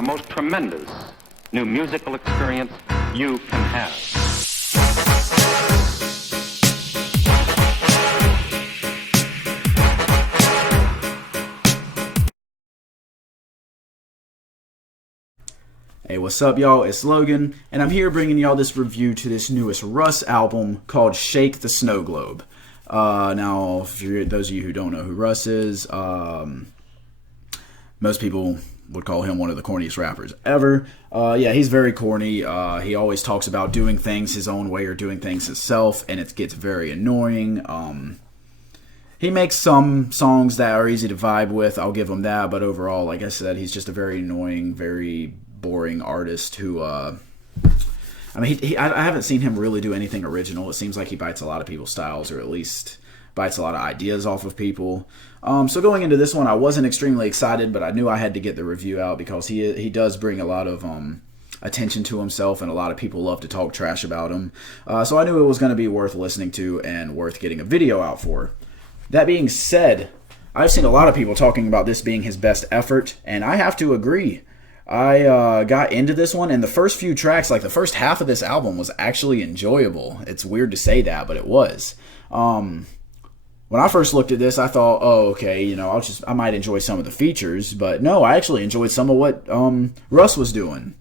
the most tremendous new musical experience you can have. Hey, what's up, y'all? It's Logan, and I'm here bringing y'all this review to this newest Russ album called Shake the Snow Globe. Now, for those of you who don't know who Russ is, most people would call him one of the corniest rappers ever. Yeah, he's very corny. He always talks about doing things his own way or doing things himself, and it gets very annoying. He makes some songs that are easy to vibe with, I'll give him that, but overall, like I said, he's just a very annoying, very boring artist who, I haven't seen him really do anything original. It seems like he bites a lot of people's styles, or at least bites a lot of ideas off of people. So going into this one, I wasn't extremely excited, but I knew I had to get the review out because he does bring a lot of attention to himself, and a lot of people love to talk trash about him. So I knew it was going to be worth listening to and worth getting a video out for. That being said, I've seen a lot of people talking about this being his best effort, and I have to agree. I got into this one, and the first few tracks, like the first half of this album, was actually enjoyable. It's weird to say that, but it was. When I first looked at this, I thought, oh, okay, you know, I might enjoy some of the features, but no, I actually enjoyed some of what Russ was doing.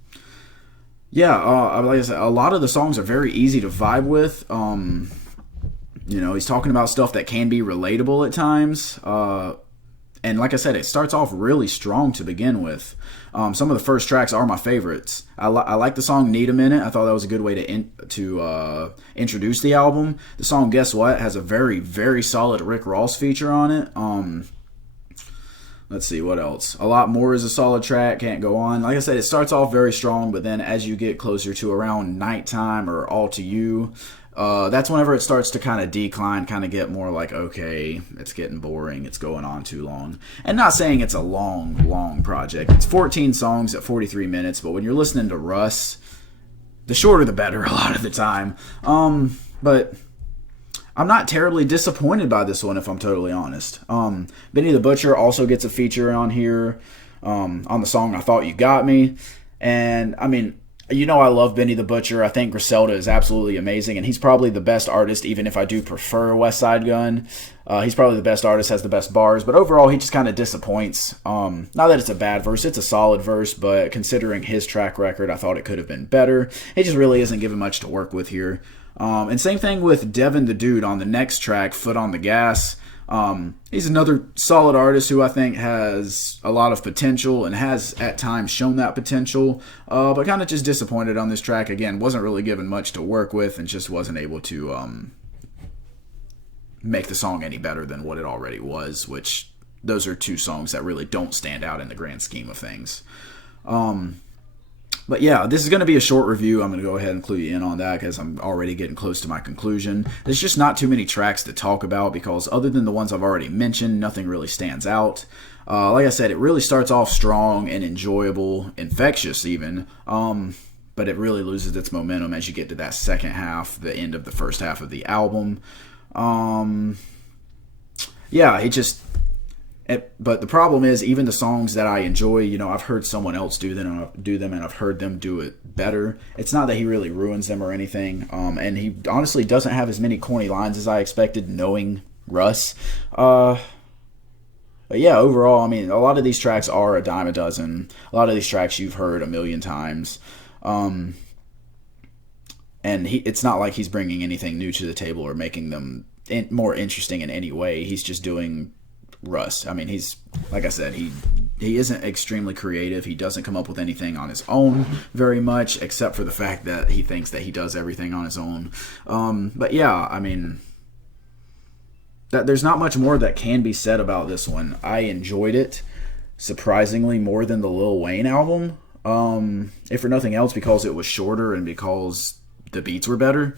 Yeah, like I said, a lot of the songs are very easy to vibe with. You know, he's talking about stuff that can be relatable at times. And like I said, it starts off really strong to begin with. Some of the first tracks are my favorites. I like the song "Need a Minute." I thought that was a good way to introduce the album. The song "Guess What" has a very, very solid Rick Ross feature on it. Let's see, what else? "A Lot More" is a solid track. Can't go on. Like I said, it starts off very strong, but then as you get closer to around "Nighttime" or "All to You," that's whenever it starts to kind of decline, kind of get more like, okay, it's getting boring, it's going on too long. And not saying it's a long project. It's 14 songs at 43 minutes, but when you're listening to Russ, the shorter the better a lot of the time. But I'm not terribly disappointed by this one, if I'm totally honest. Benny the Butcher also gets a feature on here, on the song "I Thought You Got Me." And, I mean, you know I love Benny the Butcher. I think Griselda is absolutely amazing, and he's probably the best artist, even if I do prefer West Side Gun. He's probably the best artist, has the best bars, but overall he just kind of disappoints. Not that it's a bad verse, it's a solid verse, but considering his track record, I thought it could have been better. He just really isn't given much to work with here. And same thing with Devin the Dude on the next track, "Foot on the Gas." He's another solid artist who I think has a lot of potential and has at times shown that potential, but kind of just disappointed on this track. Again, wasn't really given much to work with and just wasn't able to make the song any better than what it already was, which those are two songs that really don't stand out in the grand scheme of things. But yeah, this is going to be a short review. I'm going to go ahead and clue you in on that because I'm already getting close to my conclusion. There's just not too many tracks to talk about because other than the ones I've already mentioned, nothing really stands out. Like I said, it really starts off strong and enjoyable, infectious even, but it really loses its momentum as you get to that second half, the end of the first half of the album. Yeah, but the problem is, even the songs that I enjoy, you know, I've heard someone else do them, and I've heard them do it better. It's not that he really ruins them or anything, and he honestly doesn't have as many corny lines as I expected, knowing Russ. But yeah, overall, I mean, a lot of these tracks are a dime a dozen. A lot of these tracks you've heard a million times. And it's not like he's bringing anything new to the table or making them more interesting in any way. He's just doing Russ. I mean, he's, like I said, he isn't extremely creative. He doesn't come up with anything on his own very much, except for the fact that he thinks that he does everything on his own. But yeah, I mean, there's not much more that can be said about this one. I enjoyed it surprisingly more than the Lil Wayne album, if for nothing else because it was shorter and because the beats were better.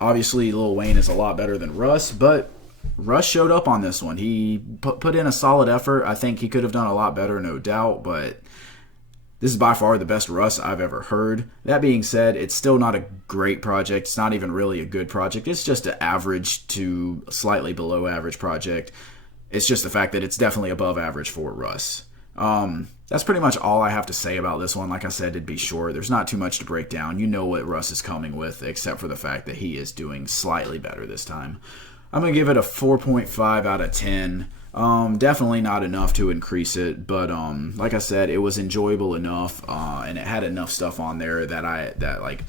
Obviously, Lil Wayne is a lot better than Russ, but Russ showed up on this one. He put in a solid effort. I think he could have done a lot better, no doubt, but this is by far the best Russ I've ever heard. That being said, it's still not a great project. It's not even really a good project. It's just an average to slightly below average project. It's just the fact that it's definitely above average for Russ. that's pretty much all I have to say about this one. Like I said, it'd be short. There's not too much to break down. You know what Russ is coming with, except for the fact that he is doing slightly better this time. I'm going to give it a 4.5 out of 10. Definitely not enough to increase it, but like I said, it was enjoyable enough, and it had enough stuff on there that like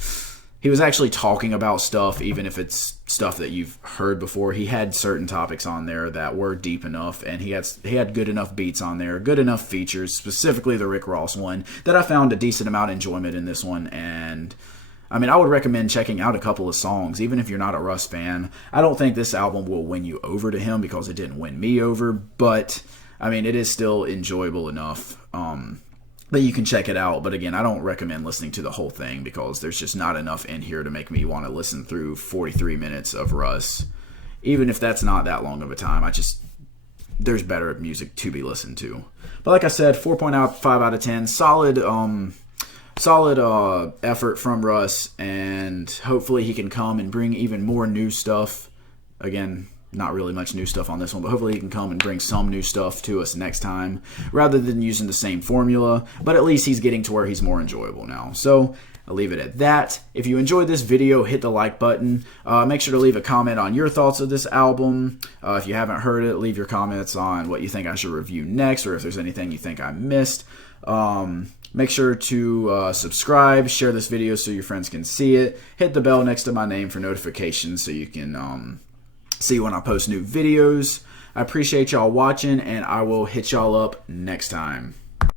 he was actually talking about stuff, even if it's stuff that you've heard before. He had certain topics on there that were deep enough, and he had good enough beats on there, good enough features, specifically the Rick Ross one, that I found a decent amount of enjoyment in this one. And I mean, I would recommend checking out a couple of songs, even if you're not a Russ fan. I don't think this album will win you over to him because it didn't win me over, but I mean, it is still enjoyable enough that you can check it out. But again, I don't recommend listening to the whole thing because there's just not enough in here to make me want to listen through 43 minutes of Russ. Even if that's not that long of a time, there's better music to be listened to. But like I said, 4.5 out of 10, solid effort from Russ, and hopefully he can come and bring even more new stuff. Again, not really much new stuff on this one, but hopefully he can come and bring some new stuff to us next time rather than using the same formula. But at least he's getting to where he's more enjoyable now. So I'll leave it at that. If you enjoyed this video, hit the like button. Make sure to leave a comment on your thoughts of this album. If you haven't heard it, leave your comments on what you think I should review next, or if there's anything you think I missed. Make sure to subscribe, share this video so your friends can see it. Hit the bell next to my name for notifications so you can see when I post new videos. I appreciate y'all watching, and I will hit y'all up next time.